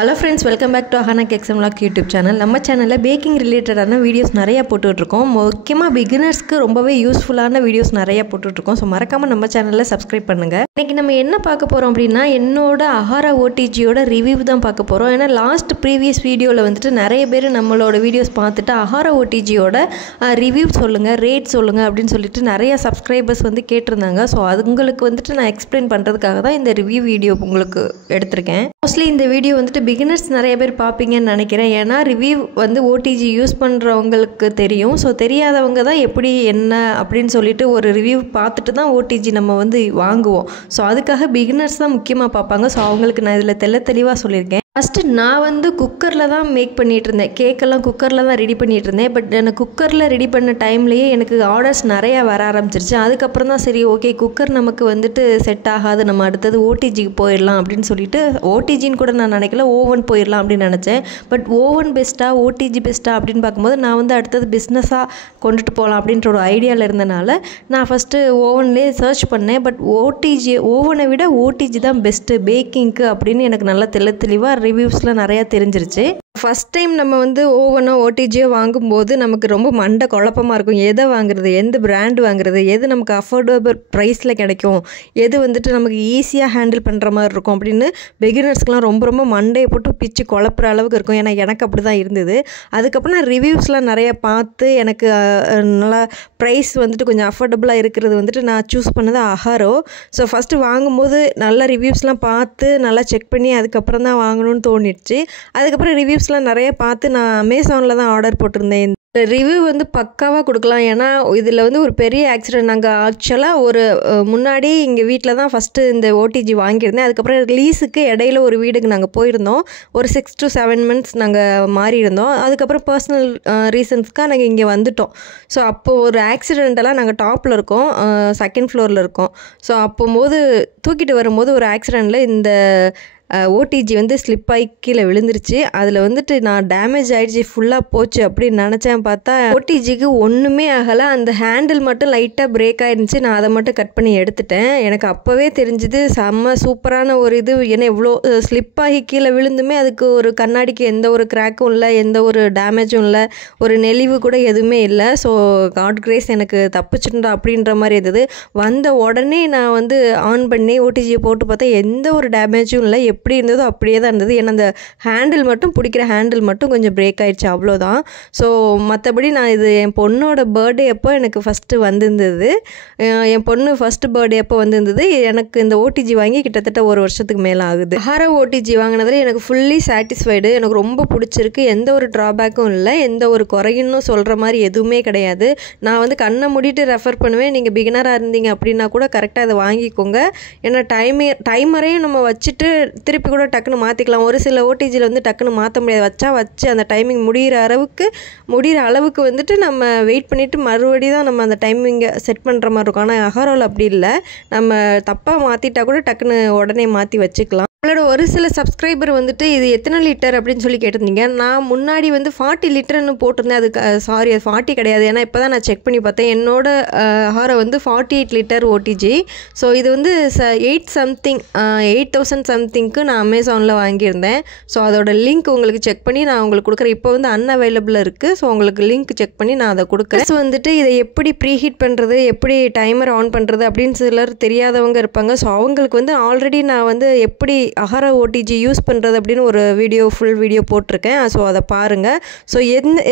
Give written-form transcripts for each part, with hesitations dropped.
Hello friends, welcome back to Ahana Cakes and Vlog YouTube channel. நம்ம சேனல்ல packing ரிலேட்டடான videos நிறைய போட்டுட்டு இருக்கோம். முக்கியமா பிகினர்ஸ்க்கு ரொம்பவே யூஸ்ஃபுல்லான வீடியோஸ் நிறைய போட்டுட்டு இருக்கோம். சோ மறக்காம நம்ம சேனலை சப்ஸ்கிரைப் பண்ணுங்க. இன்னைக்கு நம்ம என்ன பார்க்க போறோம் அப்படினா என்னோட அஹாரா ஓடிஜியோட ரிவ்யூ தான் பார்க்க போறோம். ஏனா லாஸ்ட் ப்ரீவியஸ் வீடியோல வந்துட்டு நிறைய பேர் நம்மளோட வீடியோஸ் பார்த்துட்டு அஹாரா ஓடிஜியோட ரிவ்யூ சொல்லுங்க, ரேட் சொல்லுங்க அப்படினு சொல்லிட்டு நிறைய சப்ஸ்கிரைபர்ஸ் வந்து கேட்டிருந்தாங்க. சோ அதுங்களுக்கு வந்துட்டு நான் எக்ஸ்பிளைன் பண்றதுக்காக தான் இந்த ரிவ்யூ வீடியோ உங்களுக்கு எடுத்துர்க்கேன். மோஸ்ட்லி இந்த வீடியோ வந்துட்டு பிகினர்ஸ் நிறைய பேர் பார்ப்பீங்கன்னு நினைக்கிறேன். ஏன்னா ரிவ்யூ வந்து ஓடிஜி யூஸ் பண்ணுறவங்களுக்கு தெரியும். ஸோ தெரியாதவங்க தான் எப்படி என்ன அப்படின்னு சொல்லிட்டு ஒரு ரிவ்யூ பார்த்துட்டு தான் ஓடிஜி நம்ம வந்து வாங்குவோம். ஸோ அதுக்காக பிகினர்ஸ் தான் முக்கியமாக பார்ப்பாங்க. ஸோ அவங்களுக்கு நான் இதில் தெளிவாக சொல்லியிருக்கேன். ஃபஸ்ட்டு நான் வந்து குக்கரில் தான் மேக் பண்ணிகிட்டு இருந்தேன். கேக்கெல்லாம் குக்கரில் தான் ரெடி பண்ணிகிட்டு இருந்தேன். பட் எனக்கு குக்கரில் ரெடி பண்ண டைம்லேயே எனக்கு ஆர்டர்ஸ் நிறையா வர ஆரம்பிச்சிருச்சு. அதுக்கப்புறம் தான் சரி ஓகே குக்கர் நமக்கு வந்துட்டு செட் ஆகாது, நம்ம அடுத்தது ஓடிஜிக்கு போயிடலாம் அப்படின்னு சொல்லிட்டு ஓடிஜின்னு கூட நான் நினைக்கல, ஓவன் போயிடலாம் அப்படின்னு நினச்சேன். பட் ஓவன் பெஸ்ட்டாக ஓடிஜி பெஸ்ட்டாக அப்படின்னு பார்க்கும்போது நான் வந்து அடுத்தது பிஸ்னஸாக கொண்டுட்டு போகலாம் அப்படின்ற ஒரு ஐடியாவில் இருந்தனால நான் ஃபஸ்ட்டு ஓவன்லேயே சர்ச் பண்ணேன். பட் ஓவனை விட ஓடிஜி தான் பெஸ்ட்டு பேக்கிங்க்கு அப்படின்னு எனக்கு நல்லா தெளிவாக ரிவ்யூஸில் நிறையா தெரிஞ்சிருச்சு. ஃபஸ்ட் டைம் நம்ம வந்து ஓவனோ ஓடிஜியோ வாங்கும்போது நமக்கு ரொம்ப மண்டை குழப்பமாக இருக்கும். எதை வாங்குறது, எந்த பிராண்ட் வாங்குறது, எது நமக்கு அஃபோர்டபுள் ப்ரைஸில் கிடைக்கும், எது வந்துட்டு நமக்கு ஈஸியாக ஹேண்டில் பண்ணுற மாதிரி இருக்கும் அப்படின்னு பிகினர்ஸ்க்கெலாம் ரொம்ப மண்டையை போட்டு பிச்சு குழப்புற அளவுக்கு இருக்கும். ஏன்னா எனக்கு அப்படி தான் இருந்தது. அதுக்கப்புறம் நான் ரிவ்யூஸ்லாம் நிறைய பார்த்து எனக்கு நல்லா ப்ரைஸ் வந்துட்டு கொஞ்சம் அஃபோர்டபுளாக இருக்கிறது வந்துட்டு நான் சூஸ் பண்ணது அஹாரோ. ஸோ ஃபஸ்ட்டு வாங்கும்போது நல்லா ரிவ்யூஸ்லாம் பார்த்து நல்லா செக் பண்ணி அதுக்கப்புறம் தான் வாங்கணும்னு தோணிடுச்சு. அதுக்கப்புறம் ரிவ்யூஸ்லாம் நிறைய பார்த்து நான் அமேசானில் தான் ஆர்டர் போட்டிருந்தேன். ரிவ்யூ வந்து பக்காவாக கொடுக்கலாம். ஏன்னா இதில் வந்து ஒரு பெரிய ஆக்சிடென்ட். நாங்கள் ஆக்சுவலாக ஒரு முன்னாடி இங்கே வீட்டில் தான் ஃபஸ்ட்டு இந்த ஓடிஜி வாங்கியிருந்தேன். அதுக்கப்புறம் ரிலீஸுக்கு இடையில ஒரு வீடுக்கு நாங்கள் போயிருந்தோம். ஒரு 6 to 7 months நாங்கள் மாறி இருந்தோம். அதுக்கப்புறம் பர்சனல் ரீசன்ஸ்க்காக நாங்கள் இங்கே வந்துட்டோம். ஸோ அப்போது ஒரு ஆக்சிடெண்ட்டெல்லாம் நாங்கள் டாப்பில் இருக்கோம், 2nd floorல இருக்கோம். ஸோ அப்போது தூக்கிட்டு வரும்போது ஒரு ஆக்சிடெண்ட்டில் இந்த ஓடிஜி வந்து ஸ்லிப் ஆகி கீழே விழுந்துருச்சு. அதில் வந்துட்டு நான் டேமேஜ் ஆகிடுச்சு, ஃபுல்லாக போச்சு அப்படின்னு நினச்சேன். பார்த்தா ஓடிஜிக்கு ஒன்றுமே ஆகலை. அந்த ஹேண்டில் மட்டும் லைட்டாக பிரேக் ஆகிடுச்சு. நான் அதை மட்டும் கட் பண்ணி எடுத்துட்டேன். எனக்கு அப்போவே தெரிஞ்சுது செம்ம சூப்பரான ஒரு இது. ஏன்னா எவ்வளோ ஸ்லிப் ஆகி கீழே விழுந்துமே அதுக்கு ஒரு கண்ணாடிக்கு எந்த ஒரு கிராக்கும் இல்லை, எந்த ஒரு டேமேஜும் இல்லை, ஒரு நெளிவு கூட எதுவுமே இல்லை. ஸோ காட் கிரேஸ் எனக்கு தப்பிச்சுட்டா அப்படின்ற மாதிரி இருந்தது. வந்த உடனே நான் வந்து ஆன் பண்ணி ஓடிஜியை போட்டு பார்த்தா எந்த ஒரு டேமேஜும் இல்லை. எப்படி இருந்ததோ அப்படியே தான் இருந்தது. ஏன்னா அந்த ஹேண்டில் மட்டும் பிடிக்கிற ஹேண்டில் மட்டும் கொஞ்சம் பிரேக் ஆகிடுச்சு, அவ்வளோதான். ஸோ மற்றபடி நான் இது என் பொண்ணோட பர்த்டே அப்போ எனக்கு ஃபஸ்ட்டு வந்திருந்தது. என் பொண்ணு ஃபஸ்ட்டு பர்த்டே அப்போ வந்திருந்தது. எனக்கு இந்த ஓடிஜி வாங்கி கிட்டத்தட்ட ஒரு வருஷத்துக்கு மேலே ஆகுது. அஹாரா ஓடிஜி வாங்கினதில் எனக்கு ஃபுல்லி சாட்டிஸ்ஃபைடு. எனக்கு ரொம்ப பிடிச்சிருக்கு. எந்த ஒரு ட்ராபேக்கும் இல்லை, எந்த ஒரு குறையின்னு சொல்கிற மாதிரி எதுவுமே கிடையாது. நான் வந்து கண்ணை மூடிட்டு ரெஃபர் பண்ணுவேன். நீங்கள் பிகினராக இருந்தீங்க அப்படின்னா கூட கரெக்டாக அதை வாங்கிக்கோங்க. ஏன்னா டைமரையும் நம்ம வச்சுட்டு திருப்பி கூட டக்குன்னு மாற்றிக்கலாம். ஒரு சில ஓடிஜியில் வந்து டக்குன்னு மாற்ற முடியாது. வச்சு அந்த டைமிங் முடிகிற அளவுக்கு வந்துட்டு நம்ம வெயிட் பண்ணிவிட்டு மறுபடியும் தான் நம்ம அந்த டைமிங்கை செட் பண்ணுற மாதிரி இருக்கும். ஆனால் அஹாரோவில் அப்படி இல்லை. நம்ம தப்பாக மாற்றிட்டா கூட டக்குன்னு உடனே மாற்றி வச்சுக்கலாம். நம்மளோட ஒரு சில சப்ஸ்கிரைபர் வந்துட்டு இது எத்தனை லிட்டர் அப்படின்னு சொல்லி கேட்டிருந்தீங்க. நான் முன்னாடி வந்து 40 லிட்டர்னு போட்டிருந்தேன். அதுக்கு சாரி, அது 40 கிடையாது. ஏன்னா இப்போ தான் நான் செக் பண்ணி பார்த்தேன். என்னோட அஹாரோ வந்து 48 லிட்டர் ஓடிஜி. ஸோ இது வந்து 8,000 சம்திங்க்கு நான் அமேசானில் வாங்கியிருந்தேன். ஸோ அதோட லிங்க் உங்களுக்கு செக் பண்ணி நான் உங்களுக்கு கொடுக்குறேன். இப்போ வந்து அன்அவைலபிளாக இருக்குது. ஸோ உங்களுக்கு லிங்க் செக் பண்ணி நான் அதை கொடுக்குறேன். ஸோ வந்துட்டு இதை எப்படி ப்ரீஹீட் பண்ணுறது, எப்படி டைமர் ஆன் பண்ணுறது அப்படின்னு சிலர் தெரியாதவங்க இருப்பாங்க. ஸோ அவங்களுக்கு வந்து ஆல்ரெடி நான் வந்து எப்படி அஹாரா ஓடிஜி யூஸ் பண்ணுறது அப்படின்னு ஒரு ஃபுல் வீடியோ போட்டிருக்கேன். ஸோ அதை பாருங்கள். ஸோ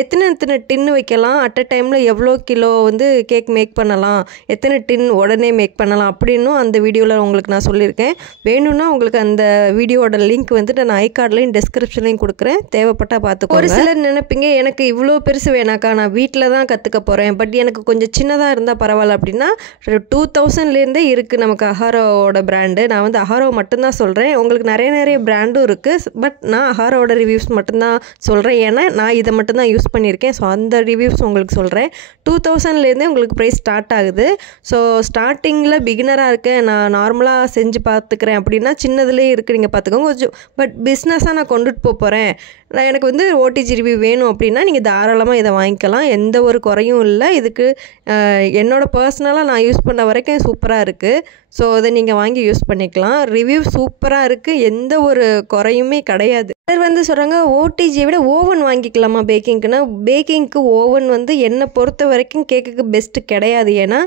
எத்தனை டின்னு வைக்கலாம், அட் அ டைமில் எவ்வளோ கிலோ வந்து கேக் மேக் பண்ணலாம், எத்தனை டின் உடனே மேக் பண்ணலாம் அப்படின்னும் அந்த வீடியோவில் உங்களுக்கு நான் சொல்லியிருக்கேன். வேணும்னா உங்களுக்கு அந்த வீடியோட லிங்க் வந்துட்டு நான் ஐகார்ட்லையும் டிஸ்கிரிப்ஷன்லையும் கொடுக்குறேன். தேவைப்பட்டால் பார்த்துக்கோங்க. ஒரு சிலர் நினைப்பீங்க எனக்கு இவ்வளோ பெருசு வேணாக்கா, நான் வீட்டில் தான் கற்றுக்க போகிறேன், பட் எனக்கு கொஞ்சம் சின்னதாக இருந்தால் பரவாயில்ல அப்படின்னா 2000லேருந்தே இருக்குது நமக்கு அஹாரோட பிராண்டு. நான் வந்து அஹாரோ மட்டும்தான் சொல்கிறேன். உங்களுக்கு நிறைய பிராண்டும் இருக்குது. பட் நான் அஹாரோட ரிவ்யூஸ் மட்டும்தான் சொல்கிறேன். ஏன்னா நான் இதை மட்டும்தான் யூஸ் பண்ணியிருக்கேன். ஸோ அந்த ரிவ்யூஸ் உங்களுக்கு சொல்கிறேன். 2000லேருந்தே உங்களுக்கு ப்ரைஸ் ஸ்டார்ட் ஆகுது. ஸோ ஸ்டார்டிங்கில் பிகினராக இருக்கேன், நான் நார்மலாக செஞ்சு பார்த்துக்கிறேன் அப்படின்னா சின்னதுலேயே இருக்குது. பார்க்குறீங்க பார்த்துக்கோங்க கொஞ்சம். பட் பிஸ்னஸாக நான் கொண்டுட்டு போகிறேன், எனக்கு வந்து ஓடிஜி ரிவ்யூ வேணும் அப்படின்னா நீங்கள் தாராளமாக இதை வாங்கிக்கலாம். எந்த ஒரு குறையும் இல்லை. இதுக்கு என்னோடய பர்சனலாக நான் யூஸ் பண்ண வரைக்கும் சூப்பராக இருக்குது. ஸோ அதை நீங்கள் வாங்கி யூஸ் பண்ணிக்கலாம். ரிவ்யூ சூப்பராக இருக்குது, எந்த ஒரு குறையுமே கிடையாது. சிலர் வந்து சொல்கிறாங்க ஓடிஜியை விட ஓவன் வாங்கிக்கலாமா பேக்கிங்க்குன்னா, பேக்கிங்க்கு ஓவன் வந்து என்னை பொறுத்த வரைக்கும் கேக்குக்கு பெஸ்ட்டு கிடையாது. ஏன்னா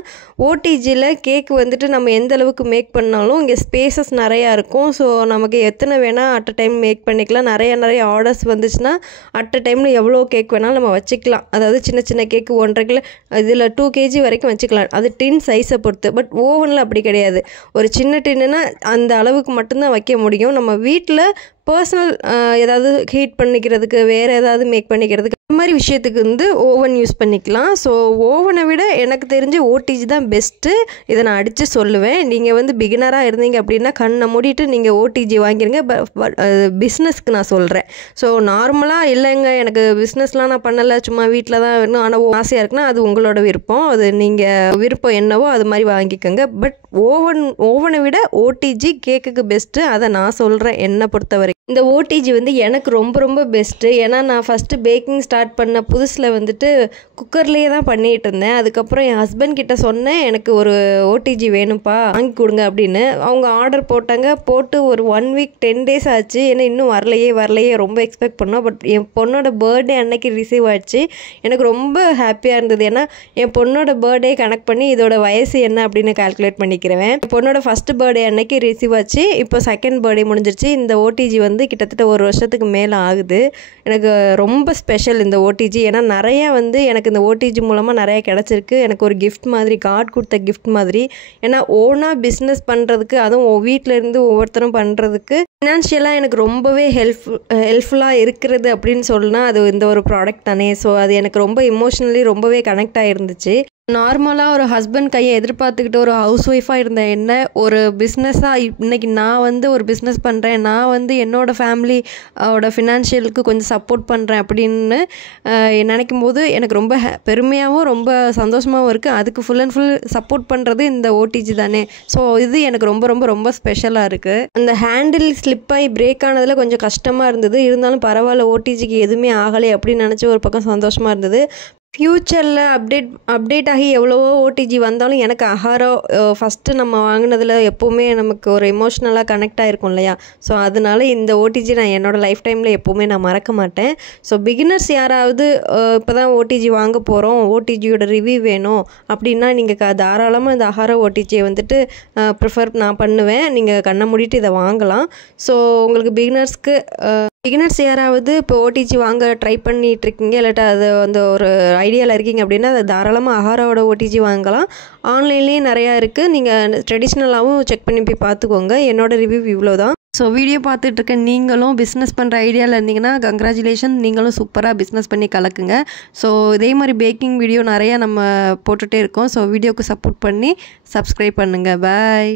ஓடிஜியில் கேக்கு வந்துட்டு நம்ம எந்த அளவுக்கு மேக் பண்ணாலும் இங்கே ஸ்பேசஸ் நிறையா இருக்கும். ஸோ நமக்கு எத்தனை வேணால் அட் அ டைம் மேக் பண்ணிக்கலாம். நிறைய ஆர்டர்ஸ் வந்துச்சுன்னா அட் அ டைமில் எவ்வளோ கேக் வேணாலும் நம்ம வச்சுக்கலாம். அதாவது சின்ன கேக்கு 1.5 கிலோ இதில் 2 kg வரைக்கும் வச்சுக்கலாம். அது டின் சைஸை பொறுத்து. பட் ஓவனில் அப்படி கிடையாது. ஒரு சின்ன டின்னுனா அந்த அளவுக்கு மட்டும்தான் வைக்க முடியும். நம்ம வீட்டில் பர்சனல் ஏதாவது ஹீட் பண்ணிக்கிறதுக்கு, வேறு ஏதாவது மேக் பண்ணிக்கிறதுக்கு, இந்த மாதிரி விஷயத்துக்கு வந்து ஓவன் யூஸ் பண்ணிக்கலாம். ஸோ ஓவனை விட எனக்கு தெரிஞ்சு ஓடிஜி தான் பெஸ்ட்டு. இதை நான் அடித்து சொல்லுவேன். நீங்கள் வந்து பிகினராக இருந்தீங்க அப்படின்னா கண்ணை மூடிட்டு நீங்கள் ஓடிஜி வாங்கிடுங்க. பிஸ்னஸ்க்கு நான் சொல்கிறேன். ஸோ நார்மலாக இல்லைங்க எனக்கு பிஸ்னஸ்லாம் நான் பண்ணலை, சும்மா வீட்டில் தான் வேணும் ஆனால் ஆசையாக இருக்குன்னா அது உங்களோட விருப்பம். அது நீங்கள் விருப்பம் என்னவோ அது மாதிரி வாங்கிக்கோங்க. பட் ஓவனை விட ஓடிஜி கேக்குக்கு பெஸ்ட்டு. அதை நான் சொல்கிறேன் என்னை பொறுத்தவரை. இந்த ஓடிஜி வந்து எனக்கு ரொம்ப பெஸ்ட்டு. ஏன்னா நான் ஃபஸ்ட்டு பேக்கிங் ஸ்டார்ட் பண்ண புதுசில் வந்துட்டு குக்கர்லேயே தான் பண்ணிகிட்டு இருந்தேன். அதுக்கப்புறம் என் ஹஸ்பண்ட் கிட்ட சொன்னேன், எனக்கு ஒரு ஓடிஜி வேணும்ப்பா வாங்கி கொடுங்க அப்படின்னு. அவங்க ஆர்டர் போட்டாங்க. போட்டு ஒரு 1 week 10 days ஆச்சு. ஏன்னா இன்னும் வரலையே ரொம்ப எக்ஸ்பெக்ட் பண்ணோம். பட் என் பொண்ணோட பர்த்டே அன்னைக்கு ரிசீவ் ஆச்சு. எனக்கு ரொம்ப ஹாப்பியாக இருந்தது. ஏன்னா என் பொண்ணோட பர்த்டே கனெக்ட் பண்ணி இதோட வயசு என்ன அப்படின்னு கால்குலேட் பண்ணிக்கிறேன். என் பொண்ணோட ஃபஸ்ட்டு பர்த்டே அன்னைக்கு ரிசீவ் ஆச்சு. இப்போ செகண்ட் பர்த்டே முடிஞ்சிருச்சு. இந்த ஓடிஜி வந்து கிட்டத்தட்ட 1 வருஷத்துக்கு மேலே ஆகுது. எனக்கு ரொம்ப ஸ்பெஷல் இந்த ஓடிஜி. ஏன்னா நிறையா வந்து எனக்கு இந்த ஓடிஜி மூலமாக நிறையா கிடச்சிருக்கு. எனக்கு ஒரு கிஃப்ட் மாதிரி, கார்டு கொடுத்த கிஃப்ட் மாதிரி. ஏன்னா ஓனாக பிஸ்னஸ் பண்ணுறதுக்கு, அதுவும் வீட்டில் இருந்து ஒவ்வொருத்தரும் பண்ணுறதுக்கு ஃபினான்ஷியலாக எனக்கு ரொம்பவே ஹெல்ப்ஃபுல்லாக இருக்கிறது அப்படின்னு சொன்னால் அது இந்த ஒரு ப்ராடக்ட் தானே. ஸோ அது எனக்கு ரொம்ப எமோஷ்னலி ரொம்பவே கனெக்ட் ஆகிருந்துச்சு. நார்மலாக ஒரு ஹஸ்பண்ட் கையை எதிர்பார்த்துக்கிட்டு ஒரு ஹவுஸ் ஒய்ஃபாக இருந்த என்ன ஒரு பிஸ்னஸாக இன்றைக்கி நான் வந்து ஒரு பிஸ்னஸ் பண்ணுறேன், நான் வந்து என்னோடய ஃபேமிலியோட ஃபினான்ஷியலுக்கு கொஞ்சம் சப்போர்ட் பண்ணுறேன் அப்படின்னு நினைக்கும் போது எனக்கு ரொம்ப பெருமையாகவும் ரொம்ப சந்தோஷமாகவும் இருக்குது. அதுக்கு ஃபுல் அண்ட் ஃபுல் சப்போர்ட் பண்ணுறது இந்த ஓடிஜி தானே. ஸோ இது எனக்கு ரொம்ப ஸ்பெஷலாக இருக்குது. அந்த ஹேண்டில் ஸ்லிப்பாகி பிரேக் ஆனதில் கொஞ்சம் கஷ்டமாக இருந்தது. இருந்தாலும் பரவாயில்ல, ஓடிஜிக்கு எதுவுமே ஆகலை அப்படின்னு நினச்சி ஒரு பக்கம் சந்தோஷமாக இருந்தது. ஃப்யூச்சரில் அப்டேட் ஆகி எவ்வளவோ ஓடிஜி வந்தாலும் எனக்கு அஹாரோ ஃபஸ்ட்டு நம்ம வாங்கினதில் எப்போவுமே நமக்கு ஒரு எமோஷ்னலாக கனெக்ட் ஆகிருக்கும் இல்லையா. ஸோ அதனால இந்த ஓடிஜி நான் என்னோடய லைஃப் டைமில் எப்போவுமே நான் மறக்க மாட்டேன். ஸோ பிகினர்ஸ் யாராவது இப்போ தான் ஓடிஜி வாங்க போகிறோம், ஓடிஜியோட ரிவ்யூ வேணும் அப்படின்னா நீங்கள் தாராளமாக இந்த அஹாரோ ஓடிஜியை வந்துட்டு ப்ரிஃபர் நான் பண்ணுவேன். நீங்கள் கண்ணை மூடிட்டு இதை வாங்கலாம். ஸோ உங்களுக்கு பிகினர்ஸ் யாராவது இப்போ ஓடிஜி வாங்க ட்ரை பண்ணிகிட்ருக்கீங்க, இல்லாட்டா அது வந்து ஒரு ஐடியாவில் இருக்கீங்க அப்படின்னா அதை தாராளமாக அஹாரோட ஓடிஜி வாங்கலாம். ஆன்லைன்லேயும் நிறையா இருக்குது. நீங்கள் ட்ரெடிஷ்னலாகவும் செக் பண்ணி போய் பார்த்துக்கோங்க. என்னோடய ரிவ்யூ இவ்வளோ தான். ஸோ வீடியோ பார்த்துட்ருக்க நீங்களும் பிஸ்னஸ் பண்ணுற ஐடியாவில் இருந்தீங்கன்னா கங்க்ராச்சுலேஷன், நீங்களும் சூப்பராக பிஸ்னஸ் பண்ணி கலக்குங்க. ஸோ இதே மாதிரி பேக்கிங் வீடியோ நிறையா நம்ம போட்டுகிட்டே இருக்கோம். ஸோ வீடியோவுக்கு சப்போர்ட் பண்ணி சப்ஸ்கிரைப் பண்ணுங்கள். பாய்.